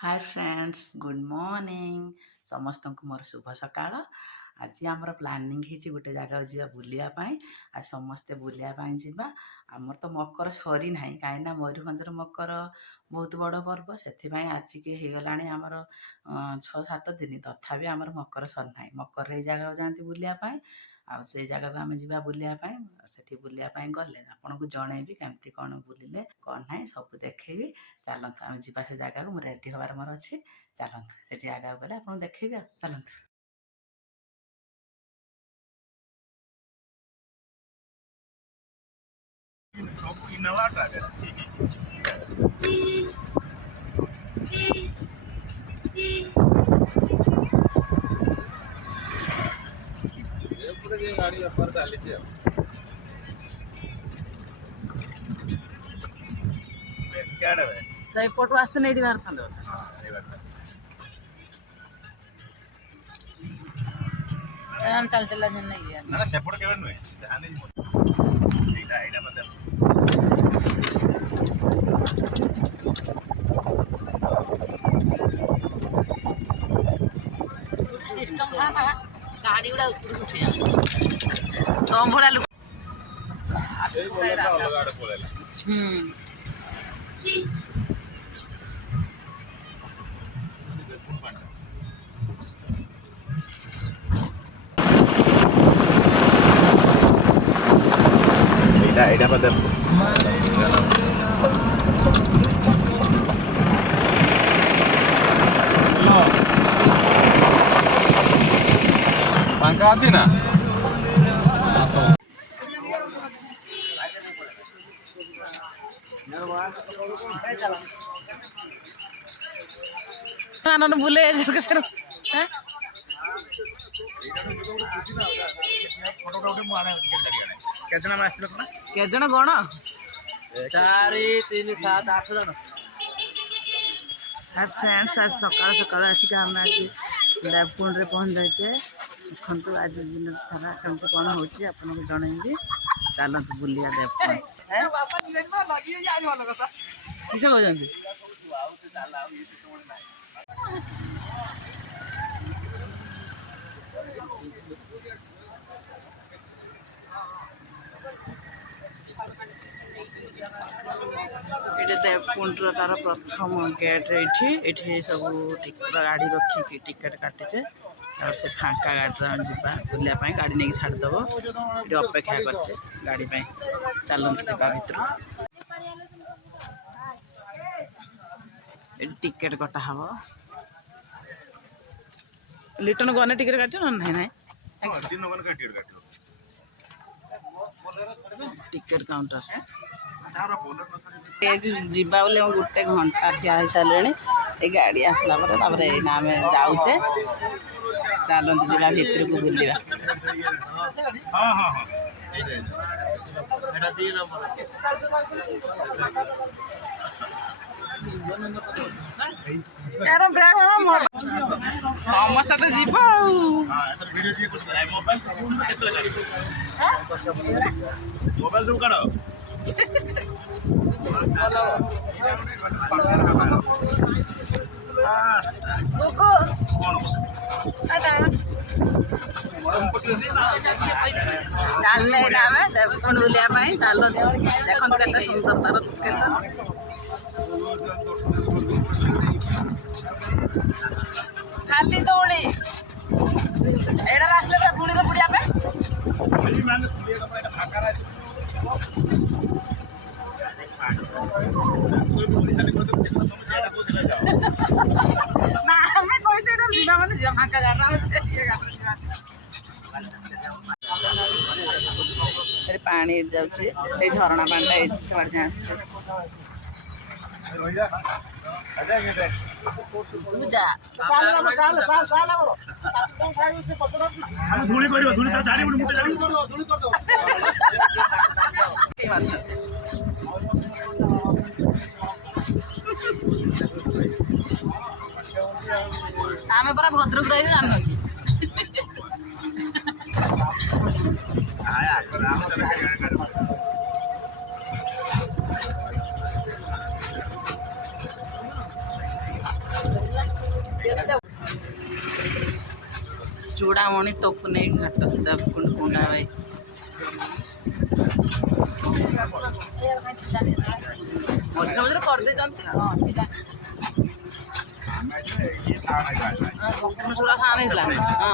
Hi friends good morning समस्त को मोर शुभ सकाळ। आज आमर प्लानिंग है गोटे जगह जा बुलायापाई आज समस्ते बुलायापाई जावा। आमर तो मकर सरी ना कहीं मयूरभंजर मकर बहुत बड़ पर्व से आज की होगला आमर 6-7 दिन तथापि आमर मकर सरना मकर जगह जाती बुलायापाई आ से जगह को आम जा बुलायापाई से बुलायापाई गले आपन को जनइबी केमती कौन बुलिले कौन ना सब देखी। चलत आम जा से जगह को रेडी हबार मोर अच्छी चलत से जगह गले आप देखी चलत। गाड़ी व्यापार चली सहीपटू आसते नहीं बाहर चल चला नहीं सेपट के नुहे सिस्टम था गाड़ी गुड़ा ऊपर उठे कम भड़ा लोग पंखा आती ना आनंद बुले सर केजन गण 4 3 7 8 जन फ्रेंड्स आज सकाल सकाल आसिक आम आज देवकुंड पहुँच जाइए। देखु आज दिन सारा कमी कौन हो आपको जनइबी चलते बुलिया देवकुंड किस कहते ये देवकुंड तार प्रथम गेट ये सब गाड़ी रखिक टिकेट काटिचे और से फांका गाड़ी जावा बुलापाई गाड़ी नहीं छाड़देव ये अपेक्षा करचे गाड़ी चलते जावा भर टिकेट कटा हम लिटन गने टिकेट काट ना ना टिकेट काउंटर जीवा बोले गोटे घंटा ठिया हो सारे ये गाड़ी आसला आम जाऊे चलते जावा भर को बुलवा समस्त तो जीव मोबाइल सब काढ़ चलने देवकुंड बुलापाई चल देखो के सुंदर तार लोकेशन खाली दौड़ी एडा आसले धूली बुड़िया फाँका पानी जाऊँगी झरणा पानी आम पूरा भद्रक रही जान ଚୂଡ଼ାମଣି ତକୁନେଇ ଘାଟ ଦେବକୁଣ୍ଡ କୁଣ୍ଡା ଭାଇ ମଝିରେ ମଝିରେ କରିଦେଇଛନ୍ତି ଚୂଡ଼ା ଖାଆ ହେଇଥିଲା ହଁ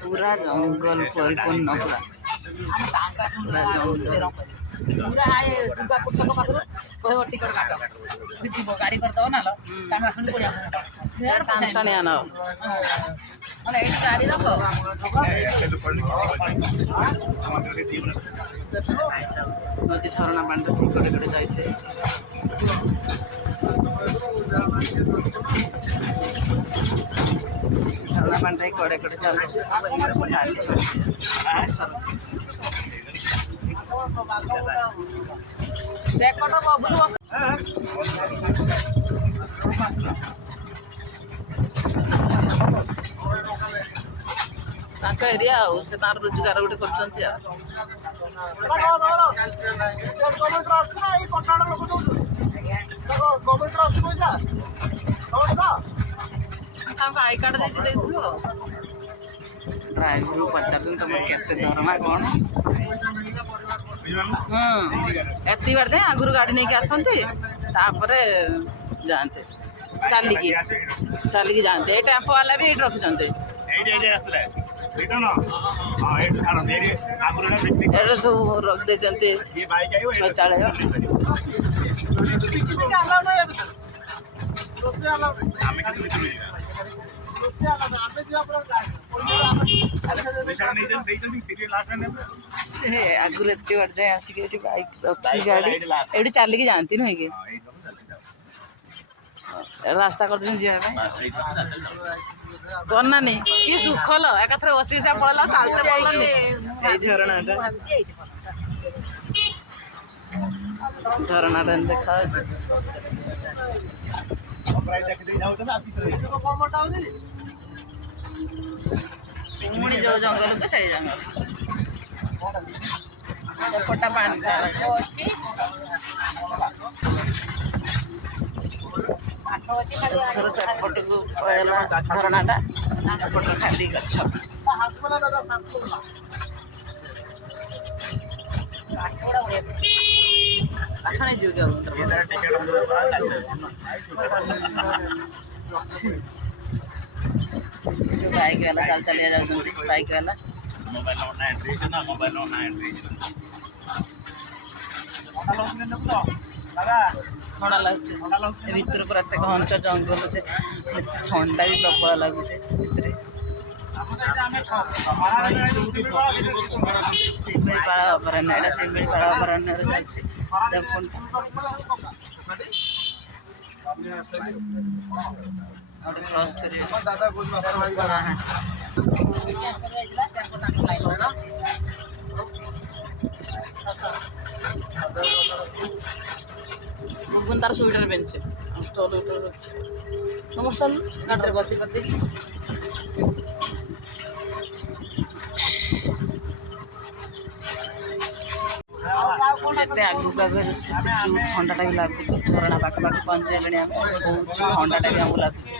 ପୁରା ଜଙ୍ଗଲ ପରିପୂର୍ଣ୍ଣ ପୁରା ଜଙ୍ଗଲ पूरा आए दुर्गापुर छक पाखर कहब टिकट काट जीव गाड़ी करदब ना टाणा शुणी पड़िया ଟାଣିଆ ନ ମାନେ ଏଇଠି ଗାଡ଼ି ରଖ ନଦୀ ଝରଣା ପାଣିଟା ସବୁ କଡ଼େ କଡ଼େ ଯାଇଛି ଝରଣା ପାଣିଟା କଡ଼େ କଡ଼େ ଚାଲୁଛି ରେକର୍ଡ ବବୁଲ ବସ ତାଙ୍କ ଏରିଆ ଆଉ ସେ ତାର ରୋଜଗାର ଗୋଟେ କରୁଛନ୍ତି ଆଉ ତାଙ୍କୁ ଆଇ କାର୍ଡ ଦେଇଥିବ ଡ୍ରାଇଭରକୁ ପଚାରୁଛନ୍ତି ତମର କେତେ ଦରମା କ'ଣ ଏତିକି ବାଟ ଯାଏଁ ଆଗରୁ ଗାଡ଼ି ନେଇକି ଆସନ୍ତି ତାପରେ ଯାଆନ୍ତି ଚାଲିକି ଯାଆନ୍ତି ଏ ଟେମ୍ପୋ ବାଲା ବି ଏଇଠି ରଖିଛନ୍ତି ଏଇଟା ସବୁ ରଖିଦେଇଛନ୍ତି ଶୌଚାଳୟ ଆଗରୁ ଏତେ ବାଟ ଯାଏଁ ଆସିକି ଏଠି ବାଇକ୍ ରଖି ଗାଡ଼ି ଏଇଠି ଚାଲିକି ଯାଆନ୍ତି ନୁହେଁ କି ରାସ୍ତା କରିଦେଇଛନ୍ତି ଯିବା ପାଇଁ କନାନି କି ସୁଖଲ ଏକାଥରେ ବସି ବସିଆ ପଳେଇଲା ଚାଲତେ ପଳେଇଲାନି ଏଇ ଝରଣାଟା ଦେଖାଯାଉଛି ପୁଣି ଯୋଉ ଜଙ୍ଗଲକୁ ସେଇ ଜଙ୍ଗଲ ସେପଟା ପାଣି ଅଛି ସେପଟକୁ ପଳେଇଲା ଝରଣାଟା ସେପଟ ଖାଲି ଗଛ କାଠ ନେଇଯିବ କି ଆଉ ବାଇକ୍ ବାଲା ଚାଲିଆ ଯାଉଛନ୍ତି ବାଇକ୍ ବାଲା ଥଣ୍ଡା ଲାଗୁଛି ଏ ଭିତରେ ପୁରା ଏତେ ଘଞ୍ଚ ଜଙ୍ଗଲ ଥଣ୍ଡା ବି ପ୍ରବଳ ଲାଗୁଛି ଭିତରେ ଶିମିଳିପାଳ ଅଭୟାରଣ୍ୟ ଏଇଟା ଶିମିଳିପାଳ ଅଭୟାରଣ୍ୟରେ ଯାଉଛି ଦେବକୁଣ୍ଡ କ୍ରସ୍ କରିବେ गुगुन तार स्वेटर पेनছে स्टॉल उटर रखছে नमस्कार गाड़ी बत्ती करते ଯେତେ ଆଗକୁ ଆଗକୁ ଯେଉଁ ଥଣ୍ଡାଟା ବି ଲାଗୁଛି ଝରଣା ପାଖାପାଖି ପହଞ୍ଚିଗଲେଣି ଆମେ ବହୁତ ଥଣ୍ଡାଟା ବି ଆମକୁ ଲାଗୁଛି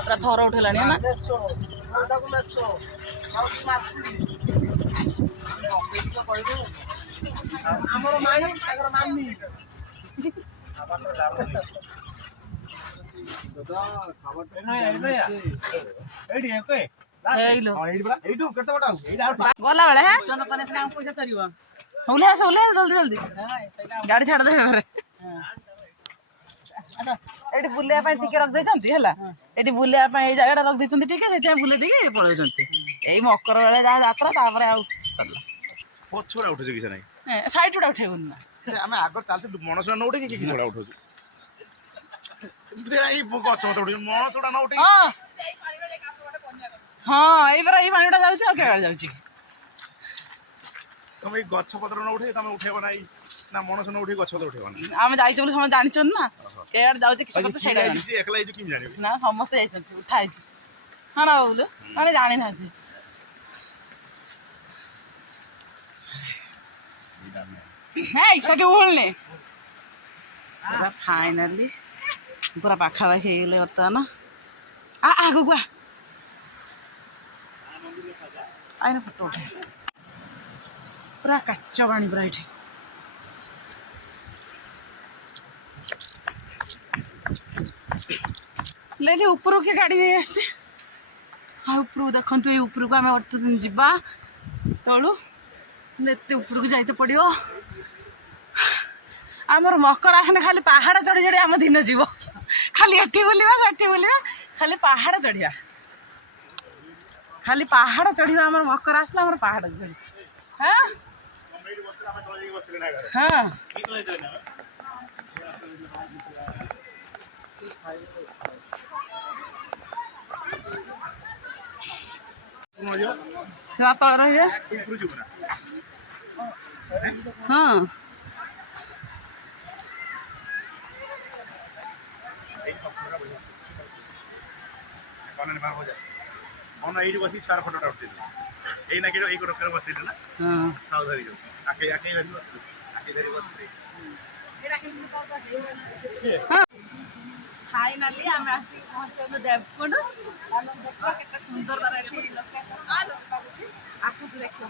ପୁରା ଥର ଉଠେଇଲାଣି ନା ଆମର ମାଇଁ ତାଙ୍କର ମାମି ଗଲା ବେଳେ ପଇସା ସରିବ ଓହ୍ଲେଇ ଆସ ଜଲ୍ଦି ଜଲ୍ଦି ଗାଡ଼ି ଛାଡ଼ିଦେବେ ଘରେ ଏଠି ବୁଲିବା ପାଇଁ ଟିକେ ରଖିଦେଇଛନ୍ତି ହେଲା ଏଠି ବୁଲିବା ପାଇଁ ଏଇ ଜାଗାଟା ରଖିଦେଇଛନ୍ତି ଟିକେ ସେଥିପାଇଁ ବୁଲେଇ ଦେଇକି ପଳଉଛନ୍ତି ଏଇ ମକର ବେଳେ ଯାହା ଯାତ୍ରା ତାପରେ ଆଉ ସରିଲା ପଛୁଡ଼ା ଉଠୁଛି କିଛି ନାହିଁ ସାଇଡ୍ ଗୁଡ଼ା ଉଠେଇବୁନି ନା ଆମେ ଆଗରେ ଚାଲିଥିଲୁ ମଣିଷ ନ ଉଠେଇକି କିଛି ଗୁଡ଼ା ଉଠୁଛୁ ଏଇ ଗଛ ମତ ଉଠୁଛି ମଣିଷ ଗୁଡ଼ା ନ ଉଠେଇ ହଁ ଏଇପରା ଏଇ ପାଣିଟା ଯାଉଛି ଆଉ କେବେ ଯାଉଛି ତମେ ଏଇ ଗଛ ପତ୍ର ନ ଉଠେଇ ତମେ ଉଠେଇବ ନାହିଁ ନା ମଣିଷ ନ ଉଠେଇ ଗଛ ପତ୍ର ଉଠେଇବ ନା ଆମେ ଯାଇଛୁ ବୋଲି ସମସ୍ତେ ଜାଣିଛନ୍ତି ନା କେଆଡ଼େ ଯାଉଛି କିଛି କଥା ସେଇଟା ଏକଲା ହେଇଛୁ କେମିତି ଜାଣିବି ନା ସମସ୍ତେ ଯାଇଛନ୍ତି ଉଠା ହେଇଛି ହଁ ନା ବାବୁଲୁ ମାନେ ଜାଣିନାହାନ୍ତି ହେଇ ସେଠି ଓହଳିନେ ପୁରା ଫାଇନାଲି ପୁରା ପାଖାପାଖି ହେଇଗଲେ ବର୍ତ୍ତମାନ ଆଗକୁ ଆଇନା ଫଟୋ ଉଠେ ପୁରା କାଚ ପାଣି ପୁରା ଏଠି ଏଠି ଉପରକୁ କିଏ ଗାଡ଼ି ନେଇ ଆସିছে ଆଉ ଉପରକୁ ଦେଖନ୍ତୁ ଏଇ ଉପରକୁ ଆମେ ବର୍ତ୍ତମାନ ଯିବା ତଳୁ ଏତେ ଉପରକୁ ଯାଇତେ ପଡ଼ିବ ଆମର ମକର ଆସିଲେ ଖାଲି ପାହାଡ଼ ଚଢ଼ି ଚଢ଼ି ଆମ ଦିନ ଯିବ ଖାଲି ଏଠି ବୁଲିବା ସେଠି ବୁଲିବା ଖାଲି ପାହାଡ଼ ଚଢ଼ିବା ଖାଲି ପାହାଡ଼ ଚଢ଼ିବା ଆମର ମକର ଆସିଲେ ଆମର ପାହାଡ଼ ଚଢ଼ି ହଁ ହଁ ସେ ତଳେ ରହିବେ ହଁ এইটি বসি ছুয়ার ফটোটা উঠতেছি এই নাকি এই করে বসতেছে না সাউ ধরি আকে আকে ধরি আকে ধরি বসতে ফাইনালি ଆମେ ଆସିକି ପହଞ୍ଚିଲୁ ଦେବକୁଣ୍ଡ ଆମେ ଦେଖିବା କେତେ ସୁନ୍ଦର ତାର ଏଠି ଆସନ୍ତୁ ଦେଖିବ